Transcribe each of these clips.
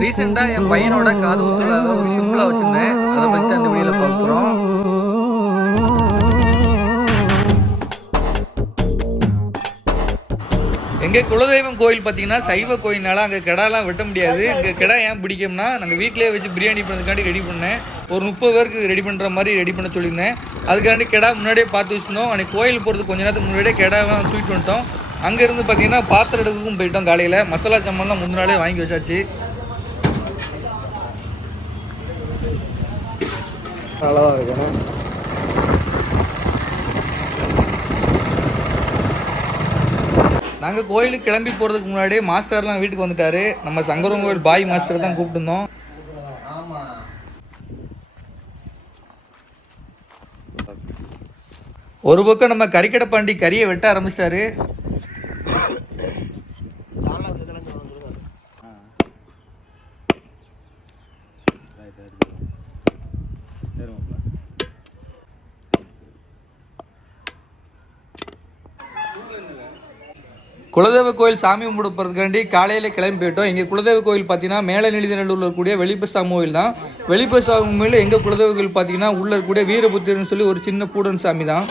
ரீசெண்டாக என் பையனோட காது ஊத்துல ஒரு சிம்பிளாக வச்சுருந்தேன். அதை பற்றி அந்த வீடியோவில் பார்க்க போகிறோம் எங்கள் குலதெய்வம் கோயில் பார்த்தீங்கன்னா சைவ கோயில்னால அங்கே கிடாலாம் வெட்ட முடியாது. இங்கே கிடா ஏன் பிடிக்கும்னா நாங்கள் வீட்டிலே வச்சு பிரியாணி பண்ணுறதுக்காண்டி ரெடி பண்ணேன். ஒரு முப்பது பேருக்கு ரெடி பண்ணுற மாதிரி ரெடி பண்ண சொல்லியிருந்தேன். அதுக்காண்டி கிடா முன்னாடியே பார்த்து வச்சுருந்தோம். அன்றைக்கி கோயில் போகிறதுக்கு கொஞ்ச நேரத்துக்கு முன்னாடியே கிடாலாம் தூக்கிட்டு வந்துட்டோம். அங்கேருந்து பார்த்தீங்கன்னா பாத்திரம் எடுக்கவும் போயிட்டோம் காலையில். மசாலா சாமான்லாம் முந்தினாலே வாங்கி வச்சாச்சு. நல்லா இருக்கேன் நாங்கள் கோயிலுக்கு கிளம்பி போகிறதுக்கு முன்னாடியே மாஸ்டர்லாம் வீட்டுக்கு வந்துட்டாரு. நம்ம சங்கரம் கோயில் பாய் மாஸ்டர் தான் கூப்பிட்டுருந்தோம். ஒரு பக்கம் நம்ம கறிக்கடை பாண்டி கறியை வெட்ட ஆரம்பிச்சிட்டாரு. குலதெய்வ கோயில் சாமி கும்பிட காலையில் கிளம்பி போயிட்டோம் எங்கள் குலதெய்வ கோயில் பார்த்தீங்கன்னா மேலே நெடுநல்லூரில் இருக்கக்கூடிய வெளிப்பசாமி கோயில் தான் வெளிப்பசாமி கோயில் எங்கள் குலதெய்வ கோயில் பார்த்தீங்கன்னா உள்ளே இருக்கக்கூடிய வீரபுத்திரன்னு சொல்லி ஒரு சின்ன பூடன் சாமி தான்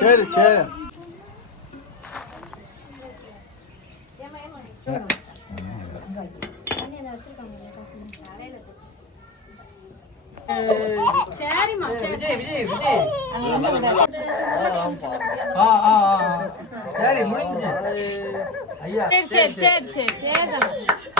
சரி சரி. சரி சரி. சரி சரி எங்க கொஞ்சம் சரி. சரி இங்கிரு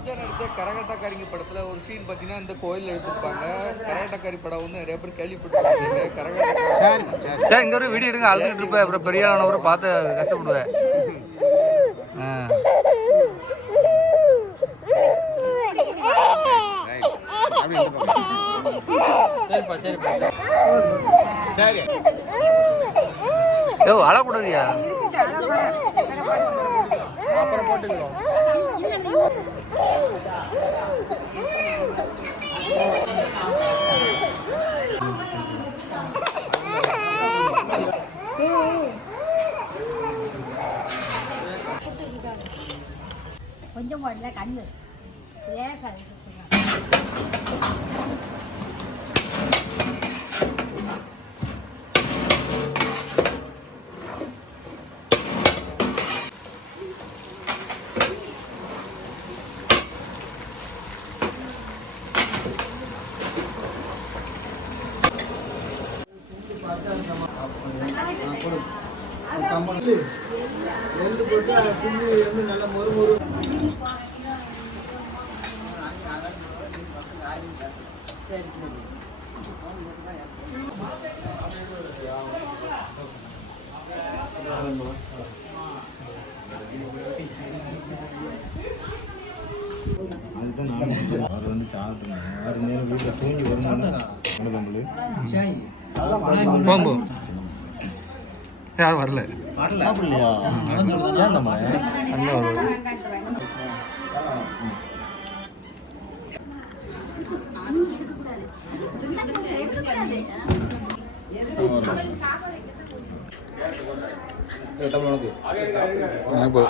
ரோஜா நடித்த கரகாட்டக்காரிங்க படத்தில் ஒரு சீன் பார்த்தீங்கன்னா இந்த கோயிலில் எடுத்திருப்பாங்க. கரகாட்டக்காரி படம் வந்து நிறைய பேர் கேள்விப்பட்டிருப்பாங்க கரகாட்டக்காரி சார் இங்கே ஒரு வீடியோ எடுங்க. அழுதுட்டு இருப்பேன். அப்புறம் பெரிய ஆனவரை பார்த்து கஷ்டப்படுவேன். சரிப்பா சரிப்பா சரி யோ அழக்கூடாதியா அப்புறம் போட்டுக்கிறோம். கொஞ்சம் போடல கண்ணு லேசாக ரெண்டு போட்டு அது புண்ணு வந்து நல்லா மொறு மொறு அதுதான் நான். அவர் வந்து சாப்பிட்டுருந்தாங்க ஆறு நேரம் வீட்டில் தூங்கி வருமானம். நம்மளு போம்போ. யாரும் வரல. சாப்பிடலையா? ஏன் நம்ம இப்போ